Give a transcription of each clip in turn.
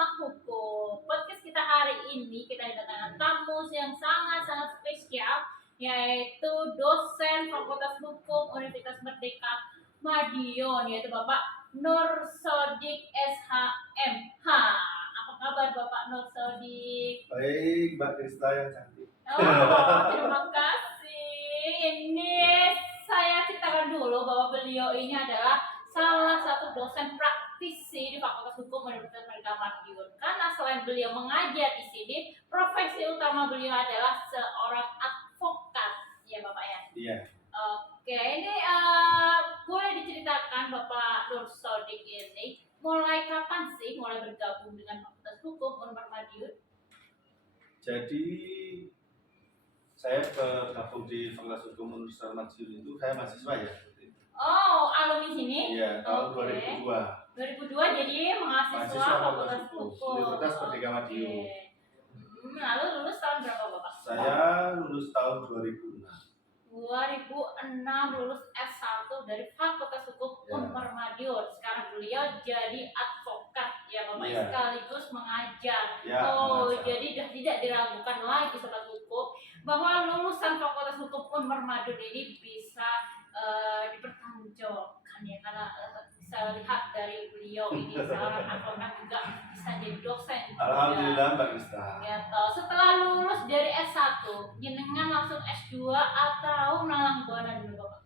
Rumah Hukum. Podcast kita hari ini kita kedatangan tamu yang sangat-sangat spesial, yaitu dosen Fakultas Hukum Universitas Merdeka Madiun, yaitu Bapak Nur Sodik SHMH. Apa kabar Bapak Nur Sodik? Baik, Mbak Krista yang cantik. Oh, terima kasih. Ini saya ceritakan dulu bahwa beliau ini adalah salah satu dosen praktisi di Fakultas Hukum Universitas Merdeka Madiun. Karena selain beliau mengajar di sini, profesi utama beliau adalah seorang advokat, ya Bapak ya. Iya. Oke, ini boleh diceritakan Bapak Nur Sodik ini mulai kapan sih mulai bergabung dengan Fakultas Hukum Universitas Madiun? Jadi saya bergabung di Fakultas Hukum Universitas Madiun itu saya mahasiswa ya. Oh, alumni sini? Iya, tahun Oke. 2002. 2002 jadi mahasiswa Fakultas Hukum. Universitas Merdeka Madiun. Lalu lulus tahun berapa Bapak? Saya lulus tahun 2006. 2006 lulus S1 dari Fakultas Hukum Ya. Unpar Madiun. Sekarang beliau jadi advokat ya Bapak, Ya. sekaligus mengajar. Ya, Oh, mengajar. jadi sudah tidak diragukan lagi Sobat Hukum bahwa lulusan Fakultas Hukum Unpar Madiun ini bisa dipertanggungjawabkan ya, karena bisa lihat dari beliau ini seorang advokat juga bisa jadi dosen juga. Alhamdulillah Mbak Krista. Ya, toh. Setelah lulus dari S1, jenengan langsung S2 atau menalang buana dulu Bapak?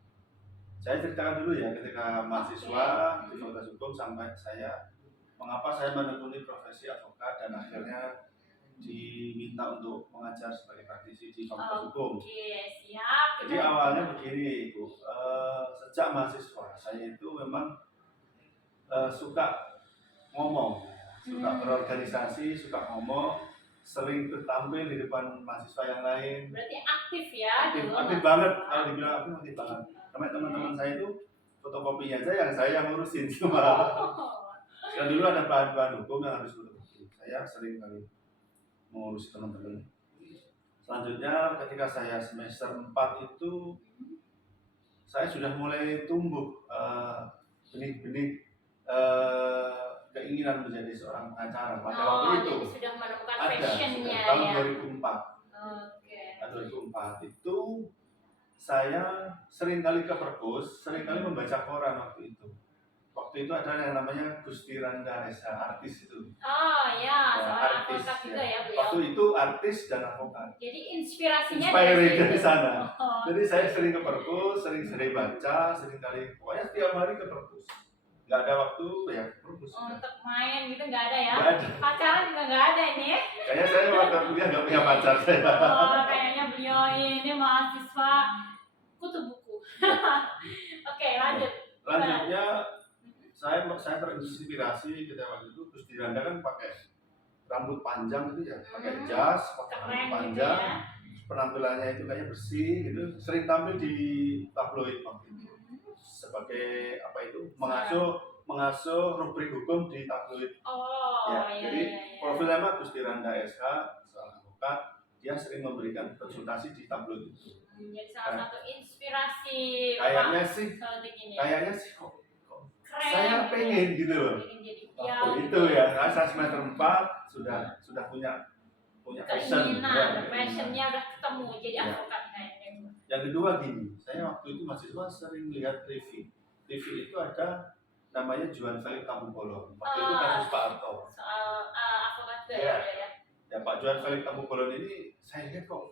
Saya ceritakan dulu ya ketika mahasiswa di Fakultas Hukum sampai mengapa saya menekuni profesi advokat dan akhirnya diminta untuk mengajar sebagai praktisi di Fakultas Hukum. Oke, siap. Jadi awalnya begini Bu, sejak mahasiswa saya itu memang suka ngomong, suka berorganisasi, suka ngomong, sering bertampil di depan mahasiswa yang lain. Berarti aktif ya? Aktif banget, kalau dibilang aktif banget. Sampai teman-teman saya itu fotokopinya aja saya yang ngurusin semua. Dan dulu ada bahan-bahan hukum yang harus fotokopi. Saya sering kali mengurusi teman-teman. Selanjutnya ketika saya semester 4 itu saya sudah mulai tumbuh benih-benih keinginan menjadi seorang pengacara. Pada waktu itu jadi sudah menemukan ada passionnya tahun ya. 2004. Oke. 2004 itu saya sering kali ke perpus, sering kali membaca koran waktu itu. Waktu itu ada yang namanya Gusti Randa SH, artis itu. Oh ya, seorang artis advokat juga ya beliau. Waktu itu artis dan advokat. Jadi inspirasinya Inspired dari situ. sana. Oh. Jadi saya sering ke perpus, sering baca, sering kali, pokoknya setiap hari ke perpus. Nggak ada waktu ya ke perpus. Untuk main gitu nggak ada ya? Nggak ada. Pacaran juga nggak ada ini ya? Kayaknya saya waktu kuliah nggak punya pacar saya. Oh, kayaknya beliau ini mahasiswa kutu buku. Oke, lanjut. Lanjutnya saya terinspirasi ketika waktu itu Gusti Randa kan pakai rambut panjang gitu ya, pakai jas, pakai rambut Keren gitu panjang, ya. penampilannya itu kayaknya bersih gitu, sering tampil di tabloid waktu itu sebagai apa itu mengasuh rubrik hukum di tabloid. Oh, Ya, iya, jadi iya, iya. profilnya mah Gusti Randa SH, seorang advokat, dia sering memberikan konsultasi di tabloid itu. Jadi salah satu inspirasi Kayaknya Bapak sih, Sodik ini. kok Keren. saya pengen gitu loh. Pengen jadi Waktu piau. itu ya, saya semester 4 sudah punya passion. Keinginan, Ya, passionnya udah ketemu jadi Ya. advokat kayaknya. Yang kedua gini, saya waktu itu mahasiswa sering lihat TV. TV itu ada namanya Juan Felix Tambubolon. Waktu itu kasus Pak Harto. Soal advokat juga Ya. ya. Ya Pak Juan Felix Tambubolon ini saya lihat kok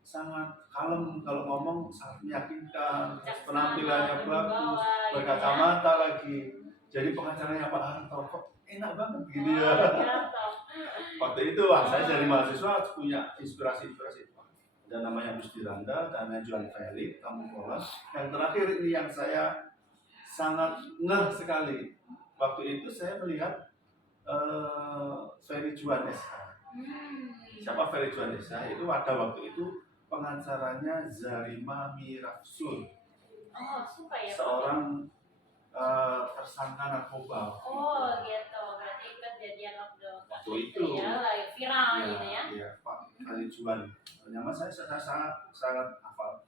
sangat kalem kalau ngomong, sangat meyakinkan, terus penampilannya bagus, berkacamata lagi. Jadi pengacaranya Pak Harto kok enak banget gitu ya. Waktu itu saya dari mahasiswa punya inspirasi. Ada namanya Gusti Randa, dan Juan Felix Tambubolon. Yang terakhir ini yang saya sangat ngeh sekali. Waktu itu saya melihat Ferry Juan SH. Siapa Ferry Juan SH? Itu ada waktu itu pengacaranya Zarima Mirafsul. Oh, suka ya. Seorang tersangka narkoba. Oh, gitu. Berarti kejadian Waktu itu ya, lagi viral gitu ya. Iya, Pak Ferry Juan. Nama saya sangat hafal.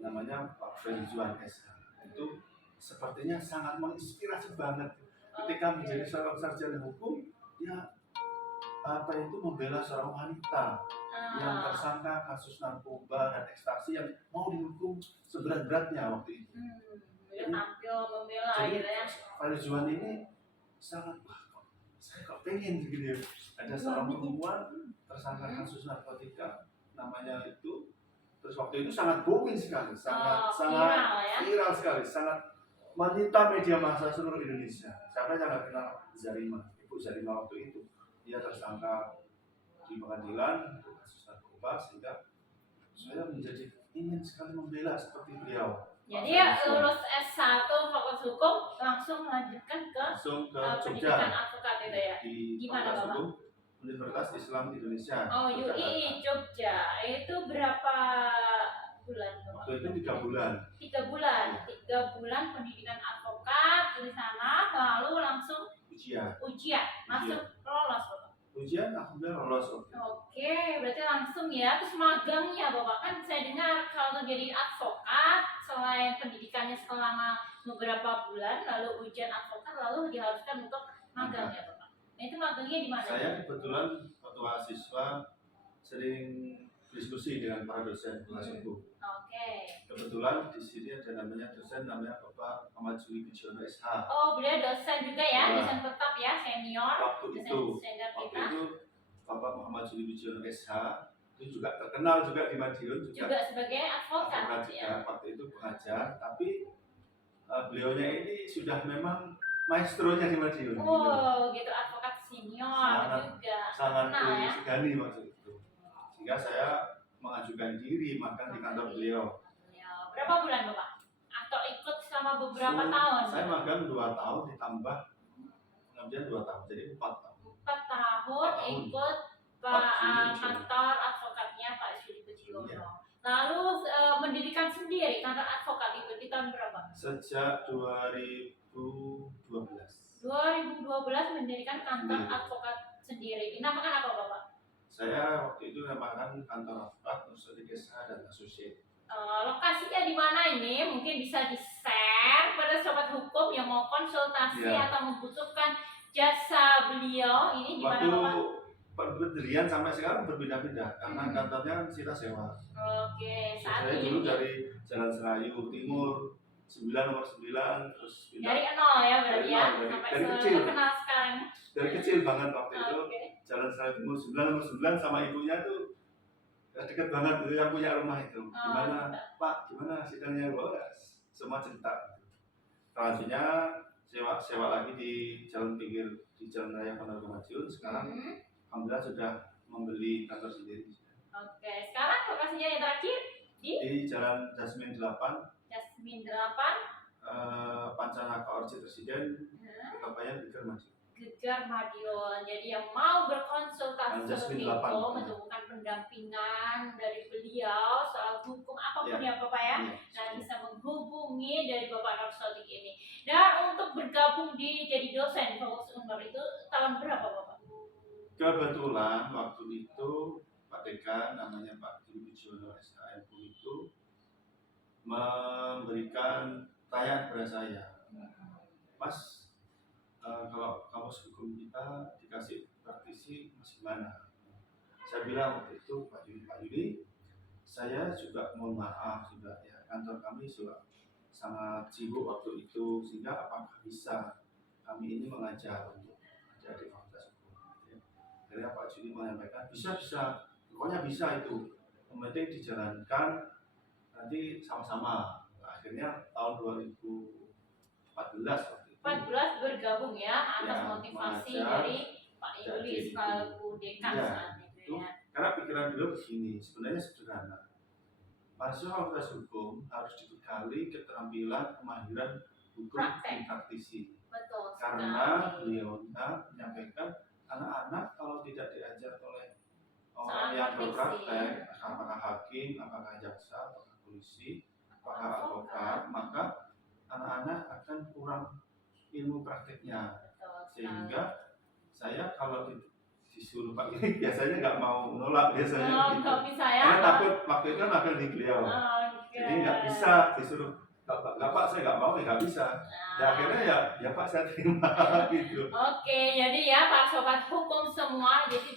Namanya Pak Ferry Juan SH. Itu sepertinya sangat menginspirasi banget. Ketika menjadi seorang sarjana hukum, ya apa itu membela seorang wanita yang tersangka kasus narkoba dan ekstasi yang mau dihukum seberat-beratnya waktu itu. Dia tampil membela Jadi gitu ya. Faris Juwan ini sangat, wah, saya kok pengen gitu ya. Ada seorang perempuan tersangka kasus narkotika namanya itu, terus waktu itu sangat booming sekali, sangat viral sekali, sangat menyita media massa seluruh Indonesia. Siapa yang nggak kenal Zarima, Ibu Zarima waktu itu? Dia tersangka di pengadilan untuk kasus narkoba, sehingga saya menjadi ingin sekali membela seperti beliau. Jadi ya lulus S1 Fakultas Hukum langsung melanjutkan ke pendidikan advokat itu ya. Di Gimana Fakultas Bapak? Hukum Universitas Islam Indonesia. Oh, UI Jogja. Itu berapa bulan Bapak? Waktu itu 3 bulan. 3 bulan. 3 bulan pendidikan advokat di sana, lalu langsung ujian. Masuk lolos Bapak. Ujian alhamdulillah lolos. Oke, berarti langsung ya. Terus magangnya Bapak, kan saya dengar kalau jadi advokat selain pendidikannya selama beberapa bulan, lalu ujian advokat, lalu diharuskan untuk magang ya Bapak. Nah itu magangnya di mana? Saya kebetulan waktu mahasiswa sering diskusi dengan para dosen kelas hukum. Oke. Kebetulan di sini ada dosen namanya Bapak Muhammad Juli Budiono SH. Oh, beliau dosen juga ya, dosen tetap ya, senior. Waktu itu Bapak Muhammad Juli Budiono SH itu juga terkenal juga di Madiun juga sebagai advokat ya. Waktu itu pengajar, tapi beliaunya ini sudah memang maestronya di Madiun. Oh, gitu advokat senior juga. Sangat disegani waktu itu. Sehingga saya mengajukan diri magang di kantor beliau. Berapa bulan Bapak? Atau ikut selama beberapa tahun? Saya magang 2 tahun ditambah kemudian 2 tahun, jadi 4 tahun. 4 tahun ikut kantor advokatnya Pak Juli Budiono. Iya. Lalu mendirikan sendiri kantor advokat itu di tahun berapa? Sejak 2012. 2012 mendirikan kantor advokat sendiri. Dinamakan apa Bapak? Saya waktu itu namakan kantor advokat Nursedik SH dan Associate. Lokasinya di mana ini? Mungkin bisa di-share pada sobat hukum yang mau konsultasi atau membutuhkan jasa beliau. Ini di mana Bapak? Pendirian sampai sekarang berbeda-beda karena kantornya kita sewa. Oke, saat saya ini dulu dari Jalan Serayu Timur 9 nomor 9 terus pindah. Dari nol ya berarti ya, sampai dari kecil. Kenal sekarang. Dari kecil banget waktu itu. Jalan Serayu Timur 9 nomor 9 sama ibunya tuh dekat banget itu yang punya rumah itu. Gimana Pak, gimana sidangnya? Semua cerita. Selanjutnya sewa lagi di jalan pinggir di Jalan Raya Ponorogo Madiun. Sekarang alhamdulillah sudah membeli kantor sendiri. Oke, sekarang lokasinya yang terakhir di Jalan Jasmin 8. Jasmin 8. Pancanaka Orchid Residen, Surabaya, Gegar Madiun. Jadi yang mau berkonsultasi atau menemukan pendampingan dari beliau soal hukum apapun ya Bapak ya, nah bisa menghubungi dari Bapak Narsodik ini. Dan untuk bergabung jadi dosen Fakultas Unpar itu tahun berapa Bapak? Kebetulan waktu itu Pak Dekan namanya Pak Juli Budiono SHMU itu memberikan tayang kepada saya, Mas, kalau kampus hukum kita dikasih praktisi masih mana? Saya bilang waktu itu Pak Juli, saya juga mohon maaf juga ya, kantor kami juga sangat sibuk waktu itu, sehingga apakah bisa kami ini mengajar untuk jadi fakultas hukum? Akhirnya Pak Juli menyampaikan bisa, pokoknya bisa itu, yang penting dijalankan nanti sama-sama. Akhirnya tahun 2014 waktu itu 14 bergabung ya atas motivasi dari Pak Juli selaku dekan saat itu ya. Karena pikiran beliau begini, sebenarnya sederhana. Mahasiswa fakultas hukum harus dibekali keterampilan kemahiran hukum praktisi. Betul. Karena beliau menyampaikan anak-anak kalau tidak diajar oleh orang yang berpraktek, apakah hakim, apakah jaksa, apakah polisi, apakah advokat, maka anak-anak akan kurang ilmu prakteknya. Sehingga saya kalau disuruh Pak ini biasanya nggak mau nolak biasanya. Nggak bisa ya. Karena takut waktu itu magang di beliau. Jadi nggak bisa disuruh nggak Pak, saya nggak mau, nggak bisa. Ya akhirnya ya Pak saya terima gitu. Oke, jadi ya Pak Sobat Hukum semua, jadi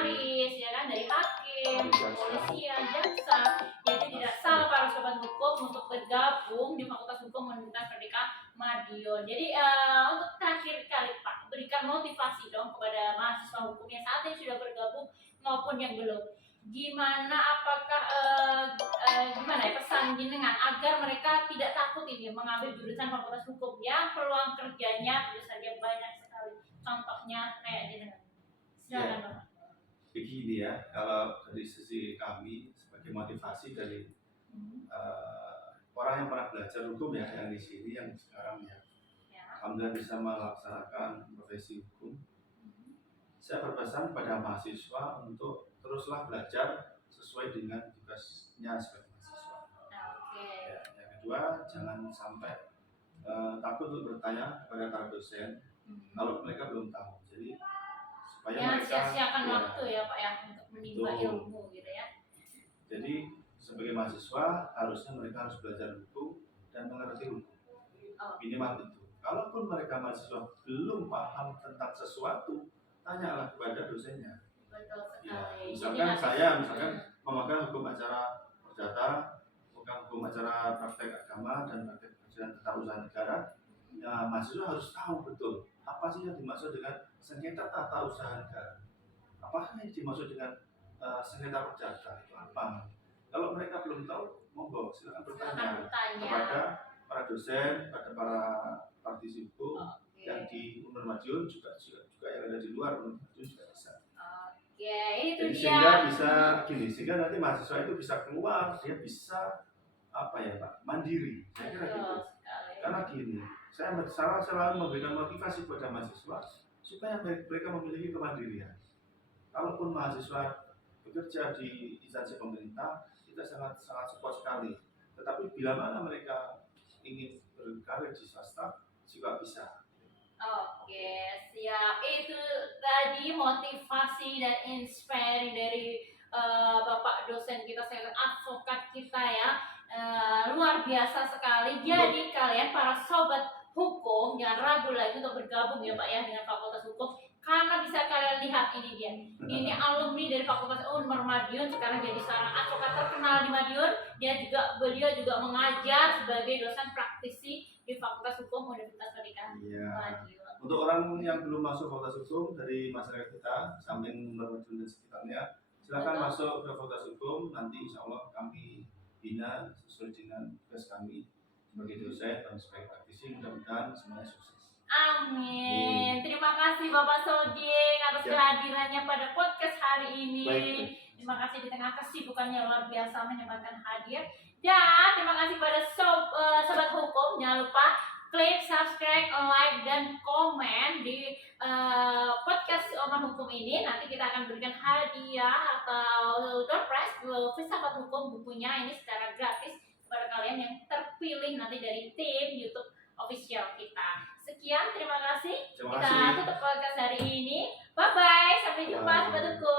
komisaris, ya kan, dari hakim, kepolisian, jaksa. Jadi tidak salah para sobat hukum untuk bergabung di Fakultas Hukum Universitas Merdeka Madiun. Jadi untuk terakhir kali Pak, berikan motivasi dong kepada mahasiswa hukum yang saat ini sudah bergabung maupun yang belum. Gimana ya pesan jenengan agar mereka tidak takut ini mengambil jurusan Fakultas Hukum yang peluang kerjanya tentu saja banyak sekali. Contohnya kayak jenengan. Silakan Bapak. Begini ya, kalau dari sisi kami sebagai motivasi dari orang yang pernah belajar hukum ya, yang di sini yang sekarang ya, alhamdulillah bisa melaksanakan profesi hukum. Saya berpesan pada mahasiswa untuk teruslah belajar sesuai dengan tugasnya sebagai mahasiswa. Ya, yang kedua, jangan sampai takut untuk bertanya kepada para dosen kalau mereka belum tahu. Jadi supaya mereka sia-siakan waktu ya Pak ya untuk menimba ilmu gitu ya. Jadi sebagai mahasiswa harusnya mereka harus belajar hukum dan mengerti hukum. Minimal itu. Kalaupun mereka mahasiswa belum paham tentang sesuatu, tanyalah kepada dosennya. Betul sekali. Ya, misalkan saya memegang hukum acara perdata, memegang hukum acara praktek agama dan praktek peradilan tata usaha negara. Ya, mahasiswa harus tahu betul apa sih yang dimaksud dengan sengketa tata usaha negara. Apa yang dimaksud dengan sengketa perdata itu apa? Kalau mereka belum tahu, monggo silakan bertanya kepada para dosen, pada para praktisi hukum yang di Unmar Madiun juga yang ada di luar Unmar Madiun juga bisa. Itu jadi dia. sehingga nanti mahasiswa itu bisa keluar, dia bisa mandiri. Saya kira gitu. Karena gini, saya selalu memberikan motivasi kepada mahasiswa supaya mereka memiliki kemandirian. Kalaupun mahasiswa bekerja di instansi pemerintah, kita sangat support sekali. Tetapi bila mana mereka ingin berkarir di swasta, juga bisa. Siap. Itu tadi motivasi dan inspiring dari Bapak dosen kita, advokat kita ya. Luar biasa sekali. Jadi kalian para sobat hukum jangan ragu lagi untuk bergabung ya Pak ya dengan Fakultas Hukum. Karena bisa kalian lihat ini dia. Ini alumni dari Fakultas Unmar Madiun sekarang jadi seorang advokat terkenal di Madiun. Beliau juga mengajar sebagai dosen praktisi di Fakultas Hukum Universitas Merdeka Madiun. Untuk orang yang belum masuk Fakultas Hukum dari masyarakat kita, samping Unmar Madiun dan sekitarnya, silakan masuk ke Fakultas Hukum. Nanti insya Allah kami bina sesuai dengan tugas kami sebagai dosen dan sebagai praktisi. Mudah-mudahan semuanya sukses. Amin. Terima kasih Bapak Sodik atas kehadirannya pada podcast hari ini. Terima kasih di tengah kesibukannya luar biasa menyempatkan hadir. Dan terima kasih pada sobat hukum. Jangan lupa klik subscribe, like, dan komen di podcast Oman Hukum ini. Nanti kita akan berikan hadiah atau door prize filsafat hukum bukunya ini secara gratis kepada kalian yang terpilih nanti dari tim YouTube official kita. Sekian, terima kasih. Kita tutup podcast hari ini. Bye bye, sampai jumpa sobat hukum.